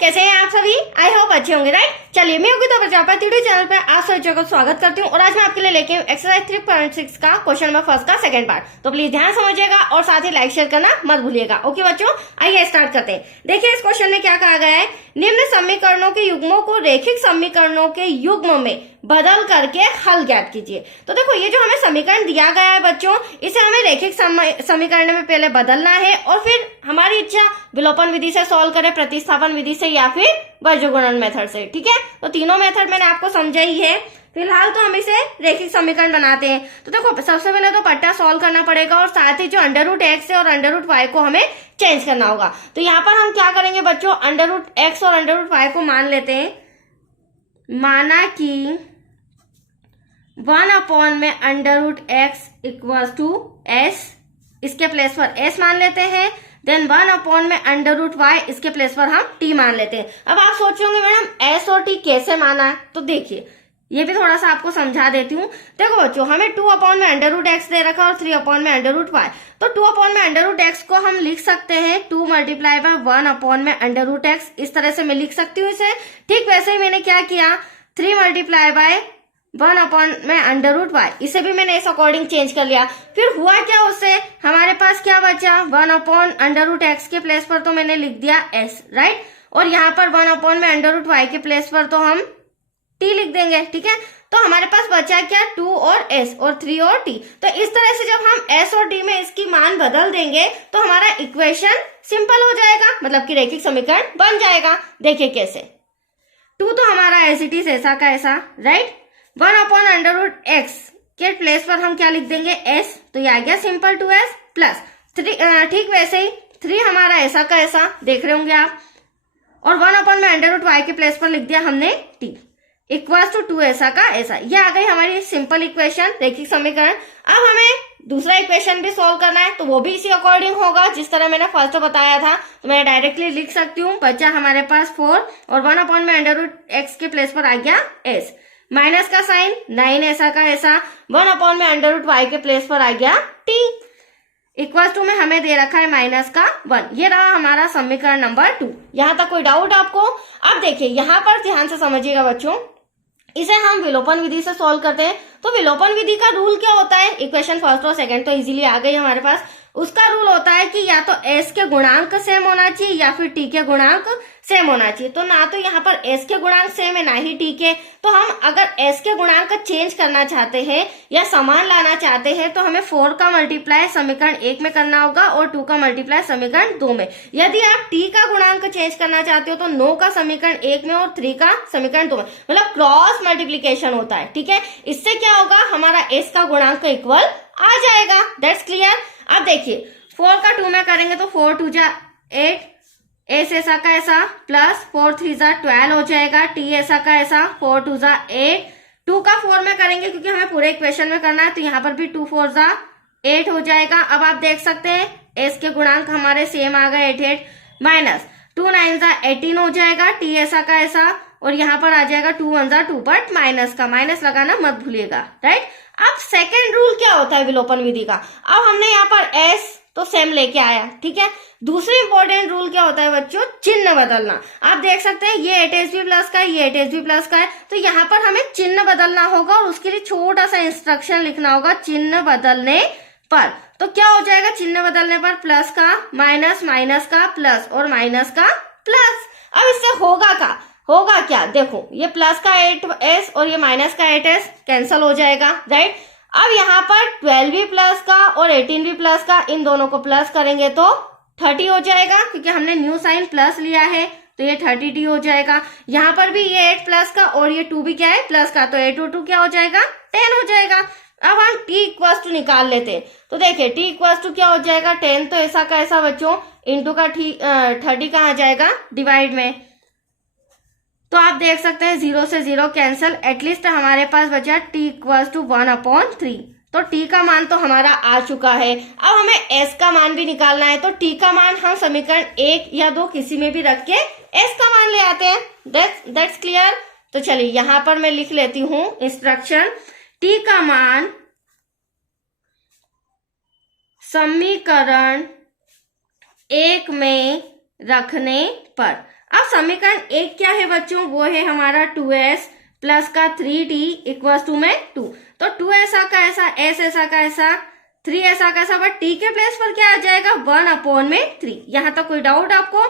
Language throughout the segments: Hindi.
कैसे हैं आप सभी? आई होप अच्छे होंगे, राइट? चलिए, मैं योगिता प्रजापति यूट्यूब चैनल पर आप सभी को स्वागत करती हूँ और आज मैं आपके लिए लेके एक्सरसाइज 3.6 का क्वेश्चन नंबर फर्स्ट का सेकंड पार्ट। तो प्लीज ध्यान समझिएगा और साथ ही लाइक शेयर करना मत भूलिएगा। ओके बच्चों, आइए स्टार्ट करते हैं। देखिए इस क्वेश्चन में क्या कहा गया है, निम्न समीकरणों के युग्मों को रैखिक समीकरणों के युग्म में बदल करके हल ज्ञात कीजिए। तो देखो ये जो हमें समीकरण दिया गया है बच्चों, इसे हमें रैखिक समीकरण में पहले बदलना है और फिर हमारी इच्छा विलोपन विधि से सॉल्व करें, प्रतिस्थापन विधि से या फिर बीजगणित मेथड से। ठीक है, तो तीनों मेथड मैंने आपको समझाई है। फिलहाल तो हम इसे रैखिक समीकरण बनाते हैं। तो देखो सबसे पहले तो पट्टा सॉल्व करना पड़ेगा और साथ ही जो √x है और √y को हमें चेंज करना होगा। तो यहाँ पर हम क्या करेंगे बच्चों, √x और √y को मान लेते हैं। माना कि 1 में √x इक्वल टू s, इसके प्लेस पर s मान लेते हैं। देन 1 में √y, इसके प्लेस पर हम t मान लेते हैं। अब आप सोचोगे मैडम s और t कैसे माना है, तो देखिए ये भी थोड़ा सा आपको समझा देती हूँ। देखो बच्चों, हमें 2 में √x दे रखा और 3 में √y। तो 2 में √x को हम लिख सकते हैं 2 मल्टीप्लाई बाय 1 में √x, इस तरह से मैं लिख सकती हूँ इसे। ठीक वैसे ही मैंने क्या किया, 3 मल्टीप्लाई बाय 1 में √y, इसे भी मैंने इस अकॉर्डिंग चेंज कर लिया। फिर हुआ क्या, उससे हमारे पास क्या बचा, 1 √x के प्लेस पर तो मैंने लिख दिया s, राइट? और यहाँ पर 1 में √y के प्लेस पर तो हम t लिख देंगे। ठीक है, तो हमारे पास बचा क्या, 2 और s और 3 और t। तो इस तरह से जब हम s और t में इसकी मान बदल देंगे तो हमारा इक्वेशन सिंपल हो जाएगा, मतलब कि रैखिक समीकरण बन जाएगा। देखिए कैसे, 2 तो हमारा एज इट इज ऐसा का ऐसा, राइट? 1 √x के प्लेस पर हम क्या लिख देंगे, s, तो ये आ गया सिंपल 2s प्लस 3। ठीक वैसे ही 3 हमारा ऐसा का ऐसा, देख रहे होंगे आप, और 1 में √y के प्लेस पर लिख दिया हमने t इक्वल्स टू 2 ऐसा का ऐसा। ये आ गई हमारी सिंपल इक्वेशन, रैखिक समीकरण। अब हमें दूसरा इक्वेशन भी सॉल्व करना है, तो वो भी इसी अकॉर्डिंग होगा जिस तरह मैंने फर्स्ट बताया था। तो मैं डायरेक्टली लिख सकती हूँ, बचा हमारे पास 4 और 1 में √x के प्लेस पर आ गया s, माइनस का साइन 9 ऐसा का ऐसा, 1 में √y के प्लेस पर आ गया t इक्वल टू में हमें दे रखा है माइनस का 1। ये रहा हमारा समीकरण नंबर 2। यहाँ तक कोई डाउट आपको? अब देखिए यहाँ पर ध्यान से समझिएगा बच्चों, इसे हम विलोपन विधि से सॉल्व करते हैं। तो विलोपन विधि का रूल क्या होता है, इक्वेशन फर्स्ट और सेकंड तो इजीली आ गई हमारे पास। उसका रूल होता है कि या तो s के गुणांक सेम होना चाहिए या फिर t के गुणांक सेम होना चाहिए। तो ना तो यहाँ पर s के गुणांक सेम है ना ही t के। तो हम अगर s के गुणांक चेंज करना चाहते हैं या समान लाना चाहते हैं तो हमें 4 का मल्टीप्लाई समीकरण 1 में करना होगा और 2 का मल्टीप्लाई समीकरण 2 में। यदि आप t का गुणांक चेंज करना चाहते हो तो 9 का समीकरण 1 में और 3 का समीकरण 2 में, मतलब क्रॉस मल्टीप्लीकेशन होता है। ठीक है, इससे क्या होगा, हमारा s का गुणांक इक्वल आ जाएगा। That's clear. अब देखिए 4 का 2 में करेंगे तो 4 2 जा 8, s ऐसा का ऐसा प्लस 4 3 जा 12 हो जाएगा, t ऐसा का ऐसा 4 2 जा 8, 2 का 4 में करेंगे क्योंकि हमें पूरे इक्वेशन में करना है, तो यहाँ पर भी 2 4 जा 8 हो जाएगा। अब आप देख सकते हैं s के गुणांक हमारे सेम आ गए 8 8, माइनस 2 9 जा 18 हो जाएगा, t ऐसा का ऐसा, और यहाँ पर आ जाएगा 2 1 जा 2, बट माइनस का माइनस लगाना मत भूलिएगा, राइट? अब सेकेंड रूल क्या होता है विलोपन विधि का, अब हमने यहाँ पर s तो सेम लेके आया। ठीक है, दूसरी इंपॉर्टेंट रूल क्या होता है बच्चों, चिन्ह बदलना। आप देख सकते हैं ये 8sb प्लस का, ये 8sb प्लस का है, तो यहाँ पर हमें चिन्ह बदलना होगा और उसके लिए छोटा सा इंस्ट्रक्शन लिखना होगा चिन्ह बदलने पर। तो क्या हो जाएगा चिन्ह बदलने पर, प्लस का माइनस, माइनस का प्लस और माइनस का प्लस। अब इससे होगा क्या, देखो ये प्लस का 8s और ये माइनस का 8s कैंसल हो जाएगा, राइट? अब यहाँ पर 12b प्लस का और 18b प्लस का, इन दोनों को प्लस करेंगे तो 30 हो जाएगा, क्योंकि हमने न्यू साइन प्लस लिया है तो ये 30t हो जाएगा। यहाँ पर भी ये 8 प्लस का और ये 2 भी क्या है प्लस का, तो 8 और 2 क्या हो जाएगा 10 हो जाएगा। अब हम t इक्वल्स टू निकाल लेते हैं, तो देखिए t इक्वल्स टू क्या हो जाएगा 10, तो ऐसा का ऐसा बच्चों, इंटू का 30 कहाँ जाएगा डिवाइड में, तो आप देख सकते हैं 0 से 0 कैंसिल, एटलीस्ट हमारे पास बचा t इक्वल्स टू 1/3। तो t का मान तो हमारा आ चुका है। अब हमें s का मान भी निकालना है, तो t का मान हम समीकरण 1 या 2 किसी में भी रख के s का मान ले आते हैं। That's clear. तो चलिए यहाँ पर मैं लिख लेती हूँ इंस्ट्रक्शन, t का मान समीकरण 1 में रखने पर। अब समीकरण 1 क्या है बच्चों, वो है हमारा 2s प्लस का 3t इक्वल्स टू में 2। तो 2 ऐसा का ऐसा, s ऐसा का ऐसा, 3 ऐसा का ऐसा, बट t के प्लेस पर क्या आ जाएगा 1/3। यहां तक कोई डाउट आपको?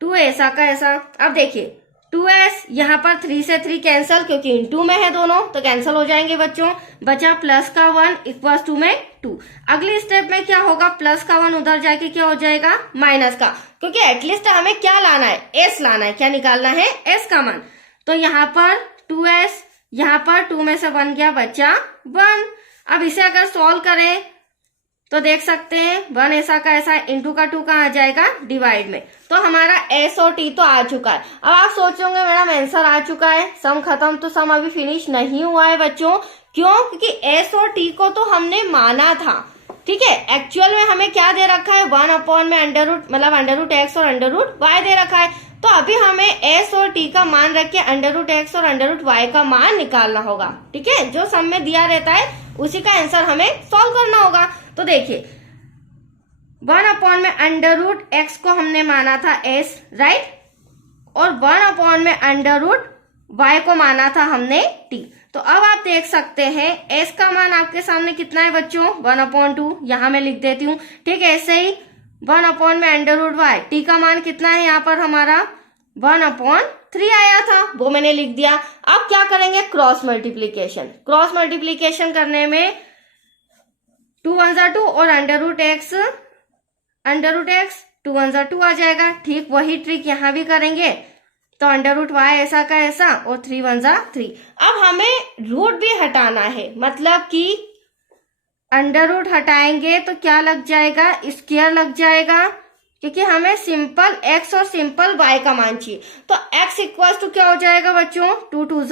2 ऐसा का ऐसा। अब देखिए 2s यहाँ पर 3 से 3 कैंसल, क्योंकि इनटू में है दोनों तो कैंसिल हो जाएंगे बच्चों। बचा प्लस का 1 इक्वल्स टू में 2। अगली स्टेप में क्या होगा, प्लस का 1 उधर जाके क्या हो जाएगा माइनस का, क्योंकि एटलीस्ट हमें क्या लाना है, s लाना है। क्या निकालना है, s का मान। तो यहाँ पर 2s, यहाँ पर 2 में से 1 गया, बचा 1। अब इसे अगर सॉल्व करें तो देख सकते हैं 1 ऐसा का ऐसा, इंटू का 2 कहाँ आ जाएगा डिवाइड में। तो हमारा s और t तो आ चुका है। अब आप सोचोगे मैडम आंसर आ चुका है, सम खत्म, तो सम अभी फिनिश नहीं हुआ है बच्चों। क्यों? क्योंकि s और t को तो हमने माना था, ठीक है। एक्चुअल में हमें क्या दे रखा है, 1 में अंडर रूट, मतलब अंडर रूट x और अंडर रूट y दे रखा है। तो अभी हमें s और t का मान रख के अंडर रूट x और अंडर रूट y का मान निकालना होगा, ठीक है। जो सम में दिया रहता है उसी का आंसर हमें सॉल्व करना होगा। तो देखिए 1 में अंडर रूट x को हमने माना था s, राइट, और 1 में अंडर रूट y को माना था हमने t। तो अब आप देख सकते हैं s का मान आपके सामने कितना है बच्चों, 1/2। यहां मैं लिख देती हूँ, ठीक है। ऐसे ही 1 में अंडर रूट y, t का मान कितना है यहाँ पर हमारा 1/3 आया था, वो मैंने लिख दिया। अब क्या करेंगे, क्रॉस मल्टीप्लीकेशन। क्रॉस मल्टीप्लीकेशन करने में 2 1 2 और अंडर रूट x 2 1 2 आ जाएगा। ठीक वही ट्रिक यहाँ भी करेंगे। तो अंडर रूट y ऐसा का ऐसा और 3 1 3। अब हमें रूट भी हटाना है, मतलब कि अंडर रूट हटाएंगे तो क्या लग जाएगा, स्क्वायर लग जाएगा, क्योंकि हमें सिंपल x और सिंपल y का मान चाहिए। तो x इक्वल्स टू क्या हो जाएगा बच्चों, 2 2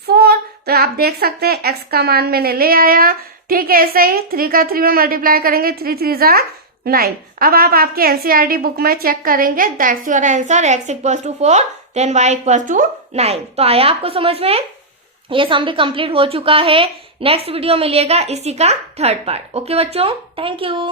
4। तो आप देख सकते हैं x का मान मैंने ले आया, ठीक है। ऐसे ही 3 का 3 में मल्टीप्लाई करेंगे, 3 3 9। अब आप आपके एनसीईआरटी बुक में चेक करेंगे, that's your answer, x equals to 4 then y equals to 9। तो आया आपको समझ में? ये सम भी कंप्लीट हो चुका है। नेक्स्ट वीडियो मिलेगा इसी का 3rd पार्ट। ओके बच्चों, थैंक यू।